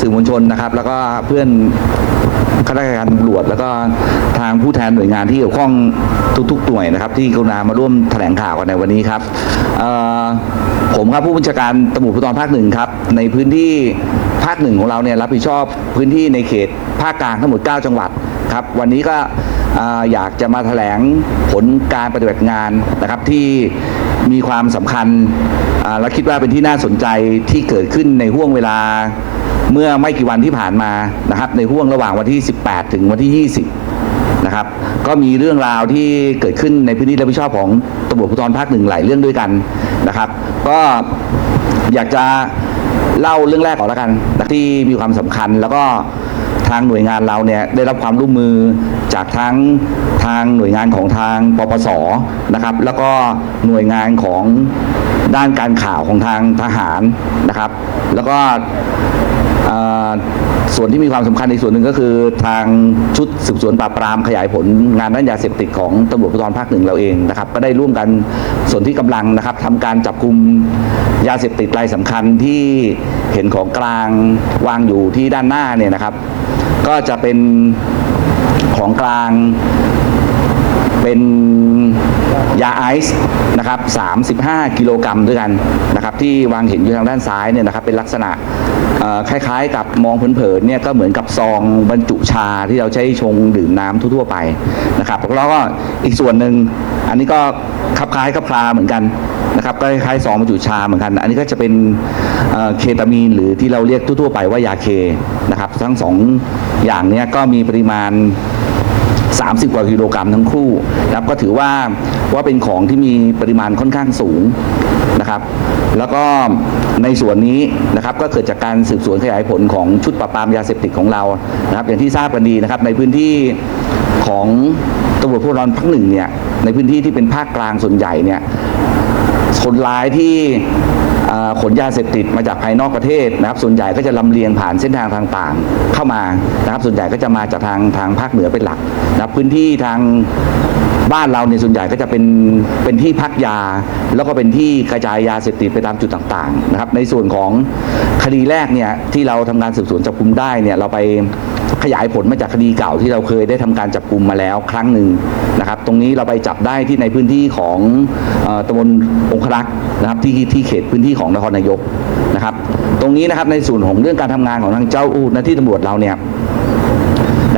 สื่อมวลชนนะครับ แล้วก็เพื่อนข้าราชการตำรวจแล้วก็ทางผู้แทนหน่วยงานที่เกี่ยวข้องทุกๆหน่วยนะครับ ที่กรุณามาร่วมแถลงข่าวกันในวันนี้ครับผมครับผู้บัญชาการตำรวจภูธรภาคหนึ่งครับในพื้นที่ภาคหนึ่งของเราเนี่ยรับผิดชอบพื้นที่ในเขตภาคกลางทั้งหมด 9 จังหวัดครับ วันนี้ก็อยากจะมาแถลงผลการปฏิบัติงานนะครับที่มีความสำคัญและคิดว่าเป็นที่น่าสนใจที่เกิดขึ้นในห่วงเวลา เมื่อไม่กี่วันที่ผ่านมานะครับในห่วงระหว่างวันที่ 18 ถึงวันที่ 20 นะครับ ก็มีเรื่องราวที่เกิดขึ้นในพื้นที่รับผิดชอบของตำรวจภูธรภาคหนึ่งหลายเรื่องด้วยกันนะครับ ก็อยากจะเล่าเรื่องแรกก่อนล้วกันนะที่มีความสำคัญแล้วก็ทางหน่วยงานเราเนี่ยได้รับความร่วมมือจากทั้งทางหน่วยงานของทางปปสนะครับ แล้วก็หน่วยงานของด้านการข่าวของทางทหารนะครับ แล้วก็ ส่วนที่มีความสำคัญในส่วนหนึ่งก็คือทางชุดสืบสวนปราบปรามขยายผลงานด้านยาเสพติดของตำรวจภูธรภาคหนึ่งเราเองนะครับ ก็ได้ร่วมกันส่วนที่กำลังนะครับทำการจับกลุ่มยาเสพติดรายสำคัญที่เห็นของกลางวางอยู่ที่ด้านหน้าเนี่ยนะครับ ก็จะเป็นของกลางเป็นยาไอซ์ นะครับ35 กิโลกรัมด้วยกันนะครับที่วางเห็นอยู่ทางด้านซ้ายเนี่ยนะครับเป็นลักษณะคล้ายๆ กับมองเผินๆเนี่ยก็เหมือนกับซองบรรจุชาที่เราใช้ชงดื่มน้ำทั่วๆไปนะครับแล้วก็อีกส่วนหนึ่งอันนี้ก็คลับคล้ายคลับคลาเหมือนกันนะครับก็คล้ายๆซองบรรจุชาเหมือนกัน อันนี้ก็จะเป็นเอ่อเคตามีนหรือที่เราเรียกทั่วๆไปว่ายาเคนะครับทั้งสองอย่างเนี้ยก็มีปริมาณ 30 กว่ากิโลกรัมทั้งคู่นะครับก็ถือว่าว่าเป็นของที่มีปริมาณค่อนข้างสูงนะครับ แล้วก็ในส่วนนี้นะครับก็เกิดจากการสืบสวนขยายผลของชุดปราบปรามยาเสพติดของเรานะครับ อย่างที่ทราบกันดีนะครับในพื้นที่ของตำรวจภูธรภาคหนึ่งเนี่ยในพื้นที่ที่เป็นภาคกลางส่วนใหญ่เนี่ยคนร้ายที่ ขนยาเสพติดมาจากภายนอกประเทศนะครับ ส่วนใหญ่ก็จะลำเลียงผ่านเส้นทางต่างเข้ามานะครับ ส่วนใหญ่ก็จะมาจากทางทางภาคเหนือเป็นหลักนะครับพื้นที่ทาง บ้านเราเนี่ยส่วนใหญ่ก็จะเป็นเป็นที่พักยา แล้วก็เป็นที่กระจายยาเสพติดไปตามจุดต่างๆนะครับในส่วนของคดีแรกเนี่ยที่เราทำการสืบสวนจับกลุมได้เนี่ยเราไปขยายผลมาจากคดีเก่าที่เราเคยได้ทำการจับกลุ่มมาแล้วครั้งหนึ่งนะครับ ตรงนี้เราไปจับได้ที่ในพื้นที่ของอตำบลองครักษ์นะครับที่ที่เขตพื้นที่ของนครนายกนะครับ ตรงนี้นะครับในส่วนของเรื่องการทำงานของทางเจ้าหน้าที่ตำรวจเราเนี่ย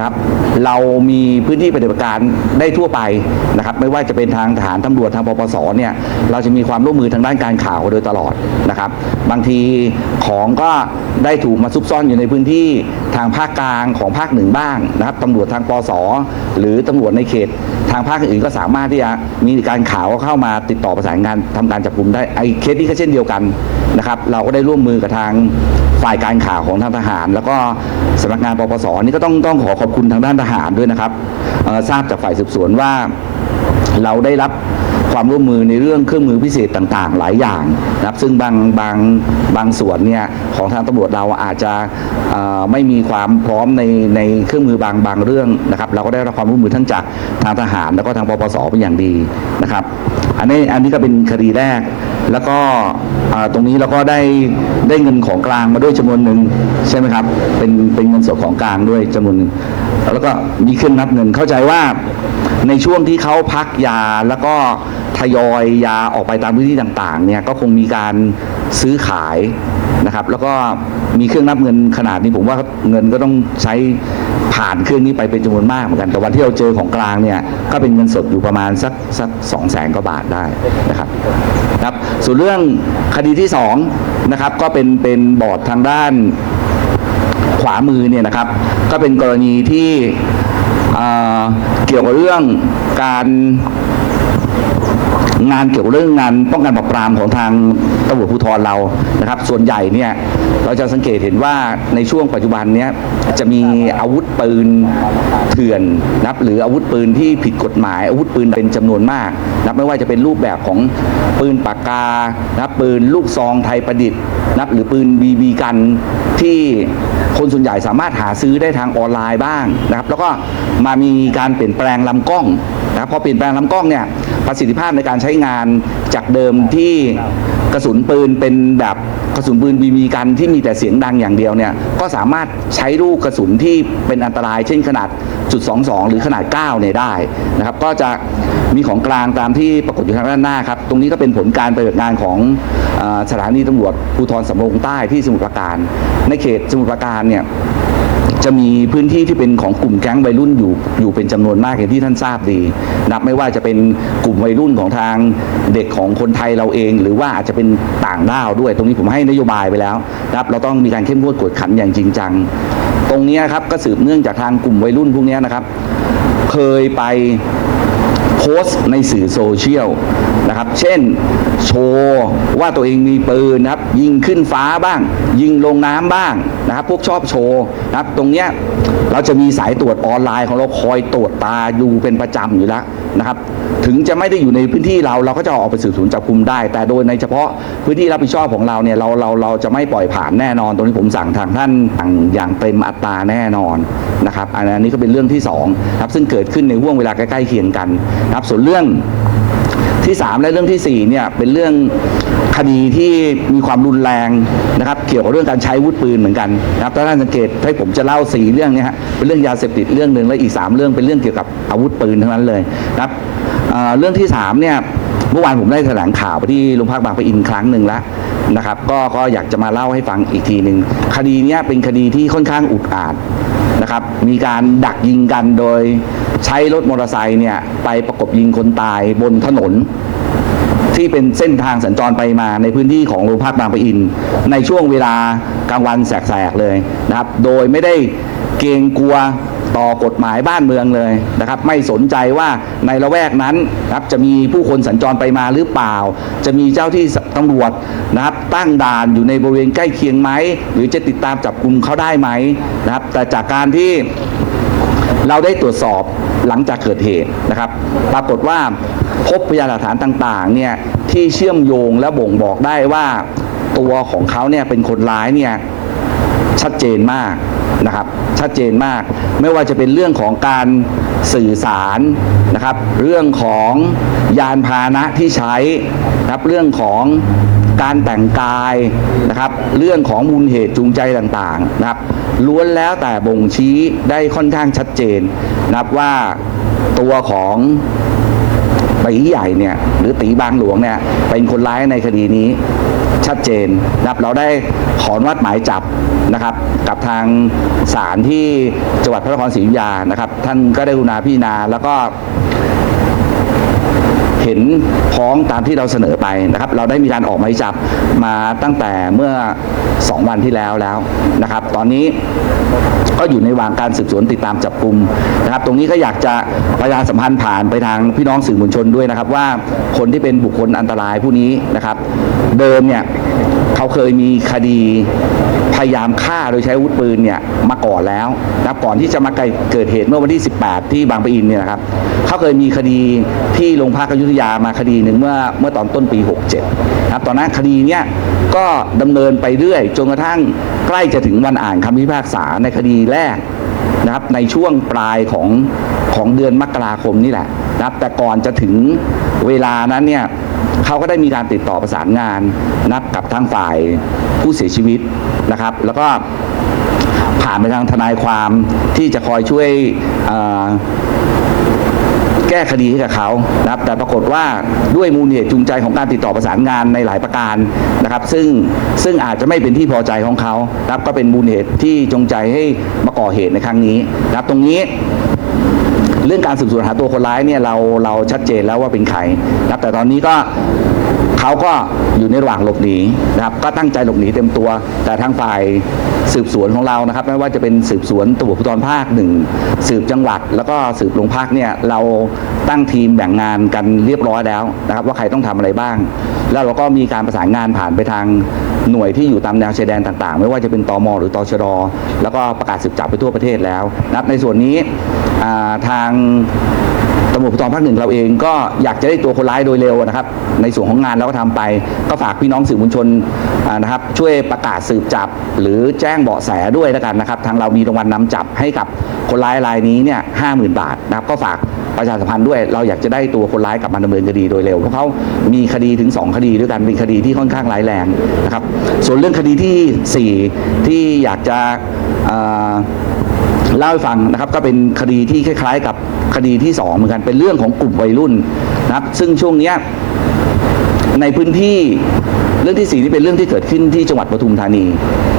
นะครับ เรามีพื้นที่ปฏิบัติการได้ทั่วไปนะครับ ไม่ว่าจะเป็นทางทหารตำรวจทางปปสเนี่ยเราจะมีความร่วมมือทางด้านการข่าวโดยตลอดนะครับ บางทีของก็ได้ถูกมาซุกซ่อนอยู่ในพื้นที่ทางภาคกลางของภาคหนึ่งบ้างนะครับตำรวจทางปสหรือตำรวจในเขต ทางภาคอื่นก็สามารถที่จะมีการข่าวเข้ามาติดต่อประสานงานทำการจับกลุ่มได้ไอ้เคสนี้ก็เช่นเดียวกันนะครับ เราก็ได้ร่วมมือกับทางฝ่ายการข่าวของทางทหาร แล้วก็สำนักงานปปสนี่ก็ต้องต้องขอขอบคุณทางด้านทหารด้วยนะครับทราบจากฝ่ายสืบสวนว่าเราได้รับ ความร่วมมือในเรื่องเครื่องมือพิเศษต่างๆ หลายอย่างนะครับซึ่งบางบางบางส่วนเนี่ยของทางตำรวจเราอาจจะไม่มีความพร้อมในในเครื่องมือบางบางเรื่องนะครับเราก็ได้รับความร่วมมือทั้งจากทางทหารแล้วก็ทางปปสเป็นอย่างดีนะครับอันนี้อันนี้ก็เป็นคดีแรก แล้วก็ตรงนี้เราก็ได้ได้เงินของกลางมาด้วยจำนวนหนึ่งใช่ไหมครับเป็นเป็นเงินสดของกลางด้วยจำนวนหนึ่งแล้วก็มีเครื่องนับเงินเข้าใจว่าในช่วงที่เขาพักยาแล้วก็ ทยอยยาออกไปตามพื้นที่ต่างๆเนี่ยก็คงมีการซื้อขายนะครับ แล้วก็มีเครื่องนับเงินขนาดนี้ผมว่าเงินก็ต้องใช้ผ่านเครื่องนี้ไปเป็นจำนวนมากเหมือนกัน แต่วันที่เราเจอของกลางเนี่ยก็เป็นเงินสดอยู่ประมาณสักสักสองแสนกว่าบาทได้นะครับครับส่วนเรื่องคดีที่สองนะครับก็เป็นเป็นบอร์ดทางด้านขวามือเนี่ยนะครับ ก็เป็นกรณีที่เเกี่ยวกับเรื่องการ งานเกี่ยวกับเรื่องงานป้องกันปราบปรามของทางตำรวจภูธรเรานะครับ ส่วนใหญ่เนี่ยเราจะสังเกตเห็นว่าในช่วงปัจจุบันเนี้ยจะมีอาวุธปืนเถื่อนนะครับหรืออาวุธปืนที่ผิดกฎหมาย อาวุธปืนเป็นจำนวนมากนะครับไม่ว่าจะเป็นรูปแบบของปืนปากกานะครับปืนลูกซองไทยประดิษฐ์นะครับหรือปืนบีบีกันที่คนส่วนใหญ่สามารถหาซื้อได้ทางออนไลน์บ้างนะครับ แล้วก็มามีการเปลี่ยนแปลงลำกล้องนะครับพอเปลี่ยนแปลงลำกล้องเนี่ย ประสิทธิภาพในการใช้งานจากเดิมที่กระสุนปืนเป็นแบบกระสุนปืนบีบีกันที่มีแต่เสียงดังอย่างเดียวเนี่ยก็สามารถใช้ลูกกระสุนที่เป็นอันตราย เช่นขนาดจุด22 หรือขนาด9เนี่ยได้นะครับก็จะมีของกลางตามที่ปรากฏอยู่ทางด้านหน้าครับ ตรงนี้ก็เป็นผลการปฏิบัติงานของอสถานีตำรวจภูธรสำโรงใต้ที่สมุทรปราการ ในเขตสมุทรปราการเนี่ย จะมีพื้นที่ที่เป็นของกลุ่มแก๊งวัยรุ่นอยู่อยู่เป็นจำนวนมากอย่างที่ท่านทราบดี นับไม่ว่าจะเป็นกลุ่มวัยรุ่นของทางเด็กของคนไทยเราเอง หรือว่าอาจจะเป็นต่างด้าวด้วย ตรงนี้ผมให้นโยบายไปแล้วนะครับเราต้องมีการเข้มงวดกวดขันอย่างจริงจัง ตรงนี้นะครับก็สืบเนื่องจากทางกลุ่มวัยรุ่นพวกนี้นะครับ เคยไปโพสต์ในสื่อโซเชียล นะครับ เช่นโชว์ว่าตัวเองมีปืนนะครับ ยิงขึ้นฟ้าบ้าง ยิงลงน้ำบ้างนะครับ พวกชอบโชว์นะครับ ตรงเนี้ยเราจะมีสายตรวจออนไลน์ของเราคอยตรวจตาดูเป็นประจำอยู่แล้วนะครับ ถึงจะไม่ได้อยู่ในพื้นที่เราเราก็จะออกไปสืบสวนจับกลุมได้ แต่โดยในเฉพาะพื้นที่รับผิดชอบของเราเนี่ยเราเราเราจะไม่ปล่อยผ่านแน่นอน ตรงนี้ผมสั่งทางท่านอย่างอย่างเต็มอัตราแน่นอนนะครับ อันนี้ก็เป็นเรื่องที่สองนะครับซึ่งเกิดขึ้นในห่วงเวลาใกล้ๆเคียงกันนะครับ ส่วนเรื่อง ที่ 3 และเรื่องทีสี่4เนี่ยเป็นเรื่องคดีที่มีความรุนแรงนะครับเกี่ยวกับเรื่องการใช้อาวุธปืนเหมือนกันนะครับถ้าท่านสังเกตให้ผมจะเล่าสี่เรื่องเนี้ฮะเป็นเรื่องยาเสพติดเรื่องหนึ่งและอีก 3 เรื่องเป็นเรื่องเกี่ยวกับอาวุธปืนทั้งนั้นเลยนะครับเเรื่องที่3เนี่ยเมื่อวานผมได้แถลงข่าวไปที่โรงพักบางปะอินครั้งหนึ่งแล้วนะครับก็ก็อยากจะมาเล่าให้ฟังอีกทีหนึ่งคดีนี้เป็นคดีที่ค่อนข้างอุกอาจนะครับมีการดักยิงกันโดย ใช้รถมอเตอร์ไซค์เนี่ยไปประกบยิงคนตายบนถนน ที่เป็นเส้นทางสัญจรไปมาในพื้นที่ของโรงพักบางปะอิน ในช่วงเวลากลางวันแสกๆเลยนะครับ โดยไม่ได้เกรงกลัวต่อกฎหมายบ้านเมืองเลยนะครับ ไม่สนใจว่าในละแวกนั้นนะครับจะมีผู้คนสัญจรไปมาหรือเปล่า จะมีเจ้าที่ตำรวจนะครับ ตั้งด่านอยู่ในบริเวณใกล้เคียงไหมหรือจะติดตามจับกลุ่มเขาได้ไหมนะครับ แต่จากการที่ เราได้ตรวจสอบหลังจากเกิดเหตุนะครับ ปรากฏว่าพบพยานหลักฐานต่างๆเนี่ยที่เชื่อมโยงและบ่งบอกได้ว่าตัวของเขาเนี่ยเป็นคนร้ายเนี่ยชัดเจนมากนะครับชัดเจนมาก ไม่ว่าจะเป็นเรื่องของการสื่อสารนะครับ เรื่องของยานพาหนะที่ใช้นะครับเรื่องของ การแต่งกายนะครับ เรื่องของมูลเหตุจูงใจต่างๆนะครับ ล้วนแล้วแต่บ่งชี้ได้ค่อนข้างชัดเจนนะครับว่าตัวของตีใหญ่เนี่ยหรือตีบางหลวงเนี่ยเป็นคนร้ายในคดีนี้ชัดเจนนะครับเราได้ขออนุมัดหมายจับนะครับ กับทางศาลที่จังหวัดพระนครศรีอยุธยานะครับ ท่านก็ได้กรุณาพิจารณาแล้วก็ เห็นพ้องตามที่เราเสนอไปนะครับ เราได้มีการออกหมายจับมาตั้งแต่เมื่อ 2 วันที่แล้วแล้วนะครับ ตอนนี้ก็อยู่ในวางการสืบสวนติดตามจับกลุ่มนะครับ ตรงนี้ก็อยากจะประชาสัมพันธ์ผ่านไปทางพี่น้องสื่อมวลชนด้วยนะครับ ว่าคนที่เป็นบุคคลอันตรายผู้นี้นะครับ เดิมเนี่ยเขาเคยมีคดี พยายามฆ่าโดยใช้อาวุธปืนเนี่ยมาก่อนแล้วนะก่อนที่จะมาเกิดเหตุเมื่อวันที่ 18 ที่บางปะอินเนี่ยนะครับเขาเคยมีคดีที่โรงพักอยุธยามาคดีหนึ่งเมื่อเมื่อตอนต้นปี 67นะครับตอนนั้นคดีเนี้ยก็ดำเนินไปเรื่อยจนกระทั่งใกล้จะถึงวันอ่านคำพิพากษาในคดีแรกนะครับในช่วงปลายของของเดือนมกราคมนี่แหละนะครับแต่ก่อนจะถึงเวลานั้นเนี่ย เขาก็ได้มีการติดต่อประสานงานนับกับทางฝ่ายผู้เสียชีวิตนะครับ แล้วก็ผ่านไปทางทนายความที่จะคอยช่วยแก้คดีให้กับเขานะครับแต่ปรากฏว่าด้วยมูลเหตุจูงใจของการติดต่อประสานงานในหลายประการนะครับ ซึ่งซึ่งอาจจะไม่เป็นที่พอใจของเขานะครับก็เป็นมูลเหตุที่จงใจให้มาก่อเหตุในครั้งนี้นะครับ ตรงนี้ เรื่องการสืบสวนหาตัวคนร้ายเนี่ยเราเราชัดเจนแล้วว่าเป็นใครนะครับแต่ตอนนี้ก็เขาก็อยู่ในระหว่างหลบหนีนะครับก็ตั้งใจหลบหนีเต็มตัว แต่ทางฝ่าย สืบสวนของเรานะครับ ไม่ว่าจะเป็นสืบสวนตำรวจภูธรภาคหนึ่งสืบจังหวัด แล้วก็สืบโรงพักเนี่ยเราตั้งทีมแบ่งงานกันเรียบร้อยแล้วนะครับ ว่าใครต้องทำอะไรบ้าง แล้วเราก็มีการประสานงานผ่านไปทางหน่วยที่อยู่ตามแนวชายแดนต่าง ๆ ไม่ว่าจะเป็นตอมหรือตอชดแล้วก็ประกาศสืบจับไปทั่วประเทศแล้วนะครับในส่วนนี้ทางำรวจภูธรภาคหนึ่งเราเองก็อยากจะได้ตัวคนร้ายโดยเร็วนะครับ ในส่วนของงานเราก็ทำไป ก็ฝากพี่น้องสื่อมวลชนนะครับช่วยประกาศสืบจับ หรือแจ้งเบาะแสด้วยแล้วกันนะครับ ทางเรามีรางวัลนำจับให้กับคนร้ายรายนี้เนี่ยห้าหมื่นบาทนะครับก็ฝากประชาสัมพันธ์ด้วยเราอยากจะได้ตัวคนร้ายกลับมาดำเนินคดีโดยเร็วเพราะเขามีคดีถึง 2 คดีด้วยกันเป็นคดีที่ค่อนข้างร้ายแรงนะครับส่วนเรื่องคดีที่ 4 ที่อยากจะ เล่าให้ฟังนะครับก็เป็นคดีที่คล้ายๆ กับคดีที่สองเหมือนกันเป็นเรื่องของกลุ่มวัยรุ่นนะครับ ซึ่งช่วงเนี้ยในพื้นที่เรื่องที่สี่นี่เป็นเรื่องที่เกิดขึ้นที่จังหวัดปทุมธานี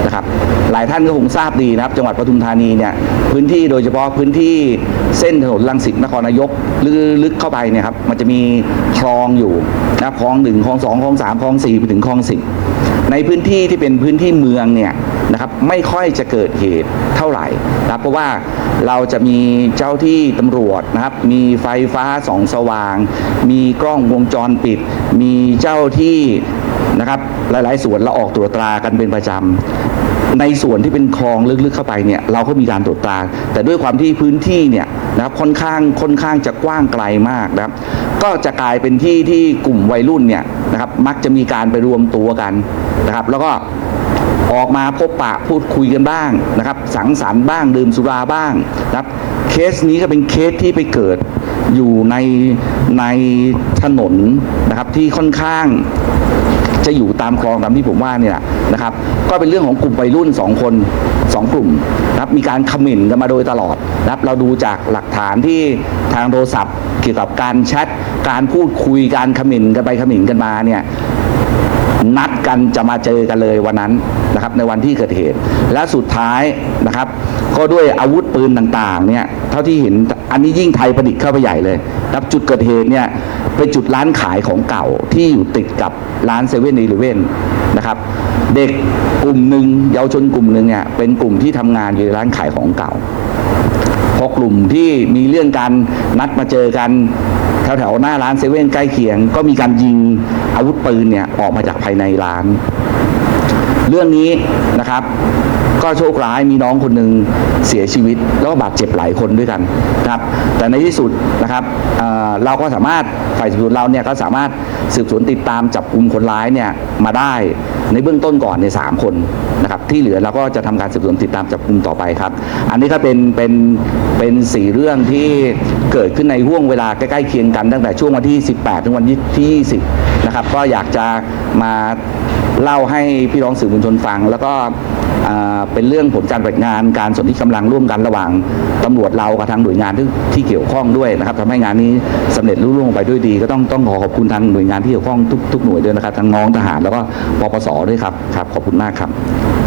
นะครับ หลายท่านก็คงทราบดีนะครับ จังหวัดปทุมธานีเนี่ยพื้นที่โดยเฉพาะพื้นที่เส้นถนนลังสิตนครนายกลึกๆเข้าไปเนี่ยครับมันจะมีคลองอยู่นะคลองหนึ่งคลองสองคลองสามคลองสี่ไปถึงคลองสิบในพื้นที่ที่เป็นพื้นที่เมืองเนี่ย ไม่ค่อยจะเกิดเหตุเท่าไหร่นะเพราะว่าเราจะมีเจ้าที่ตำรวจนะครับ มีไฟฟ้าส่องสว่าง มีกล้องวงจรปิด มีเจ้าที่นะครับหลาย ๆ ส่วนเราออกตรวจตรากันเป็นประจำในส่วนที่เป็นคลองลึกๆเข้าไปเนี่ยเราก็มีการตรวจตรา แต่ด้วยความที่พื้นที่เนี่ยนะครับค่อนข้างค่อนข้างจะกว้างไกลมากนะครับ ก็จะกลายเป็นที่ที่กลุ่มวัยรุ่นเนี่ยนะครับมักจะมีการไปรวมตัวกันนะครับ แล้วก็ ออกมาพบปะพูดคุยกันบ้างนะครับ สังสรรค์บ้างดื่มสุราบ้างนะครับ เคสนี้ก็เป็นเคสที่ไปเกิดอยู่ในในถนนนะครับที่ค่อนข้างจะอยู่ตามคลองตามที่ผมว่าเนี่ยนะครับ ก็เป็นเรื่องของกลุ่มวัยรุ่น 2 คน 2 กลุ่มนะครับมีการคอมเมนกันมาโดยตลอดนะครับเราดูจากหลักฐานที่ทางโทรศัพท์ เกี่ยวกับการแชทการพูดคุยการคอมเมนกันไปคอมเมนกันมาเนี่ยนัดกันจะมาเจอกันเลยวันนั้น นะครับในวันที่เกิดเหตุ และสุดท้ายนะครับ ก็ด้วยอาวุธปืนต่างๆเนี่ยเท่าที่เห็นอันนี้ยิ่งไทยประดิษฐ์เข้าไปใหญ่เลยครับจุดเกิดเหตุเนี่ยเป็นจุดร้านขายของเก่าที่อยู่ติดกับร้านเซเว่นอีเลเว่นนะครับเด็กกลุ่มหนึ่งเยาวชนกลุ่มหนึ่งเนี่ยเป็นกลุ่มที่ทำงานอยู่ในร้านขายของเก่าพอกลุ่มที่มีเรื่องการนัดมาเจอกันแถวๆหน้าร้านเซเว่นใกล้เคียง ก็มีการยิงอาวุธปืนเนี่ยออกมาจากภายในร้าน เรื่องนี้นะครับก็โชคร้ายมีน้องคนหนึ่งเสียชีวิต แล้วก็บาดเจ็บหลายคนด้วยกันนะครับแต่ในที่สุดนะครับเเราก็สามารถฝ่ายสืบสวนเราเนี่ยก็สามารถสืบสวนติดตามจับกลุ่มคนร้ายเนี่ยมาได้ในเบื้องต้นก่อนในยสามคนนะครับที่เหลือเราก็จะทำการสืบสวนติดตามจับกลุ่มต่อไปครับ อันนี้ก็เป็นเป็นเป็นสี่เรื่องที่เกิดขึ้นในห่วงเวลาใกล้ๆเคียงกันตั้งแต่ช่วงวันที่ 18 ถึงวันที่ 20นะครับก็อยากจะมา เล่าให้พี่น้องสื่อมวลชนฟัง แล้วก็เป็นเรื่องผลการปฏิบัติงานการสนที่กำลังร่วมกันระหว่างตำรวจเรากับทางหน่วยงานที่ที่เกี่ยวข้องด้วยนะครับทำให้งานนี้สำเร็จรุ่ร่วงไปด้วยดี ก็ต้องต้องขอขอบคุณทางหน่วยงานที่เกี่ยวข้องทุกทุกหน่วยด้วยนะครับทั้งน้องทหารแล้วก็ปปสด้วยครับครับขอบคุณมากครับ